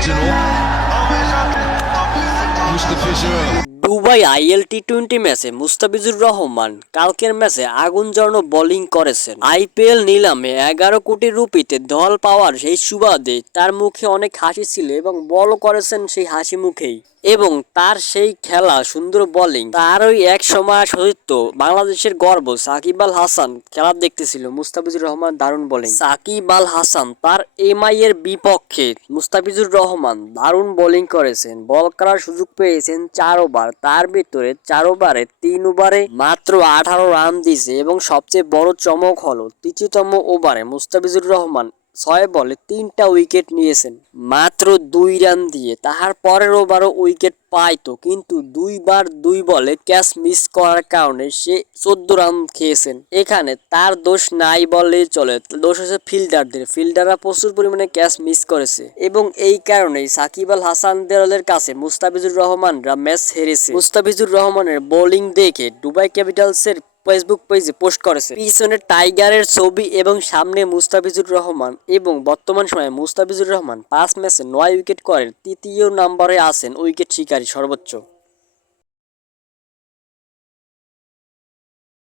original. Mustafa Jura. Dubai IL T twenty ম্যাচে মুস্তাফিজুর রহমান কালকের ম্যাচে আগুন জ্বালানো বোলিং করেছেন। আইপিএল নিলামে এগারো কোটি রুপিতে দল পাওয়ার সেই সুবাদে তার মুখে অনেক হাসি ছিল এবং বল করেছেন সেই হাসি মুখেই। এবং তার সেই খেলা, সুন্দর বোলিং তারই এক সময় সতীর্থ বাংলাদেশের গর্ব সাকিব আল হাসান খেলা দেখতেছিল মুস্তাফিজুর রহমান দারুণ বোলিং। সাকিব আল হাসান তার এমআই এর বিপক্ষে মুস্তাফিজুর রহমান দারুণ বোলিং করেছেন, বল করার সুযোগ পেয়েছেন চার ওভার তার ভিতরে চার ওভারে তিন ওভারে মাত্র আঠারো রান দিয়েছে এবং সবচেয়ে বড় চমক হলো, তৃতীয়তম ওভারে মুস্তাফিজুর রহমান ছয় বলে তিনটা উইকেট নিয়েছেন, মাত্র দুই রান দিয়ে। তাহার পরের ওভারও উইকেট পাইতো, কিন্তু দুইবার দুই বলে ক্যাচ মিস করার কারণে সে চোদ্দ রান খেয়েছেন। এখানে তার দোষ নাই বলে চলে। দোষ হচ্ছে ফিল্ডারদের। ফিল্ডাররা প্রচুর পরিমাণে ক্যাচ মিস করেছে এবং এই কারণেই সাকিব আল হাসান দেরলের কাছে মুস্তাফিজুর রহমানরা ম্যাচ হেরেছে। মুস্তাফিজুর রহমানের বোলিং দেখে দুবাই ক্যাপিটালসের ফেসবুক পেজে পোস্ট করেছে। পিছনে টাইগারের ছবি এবং সামনে মুস্তাফিজুর রহমান এবং বর্তমান সময়ে মুস্তাফিজুর রহমান পাঁচ ম্যাচে নয় উইকেট করেন, তৃতীয় নম্বরে আছেন উইকেট শিকারী সর্বোচ্চ।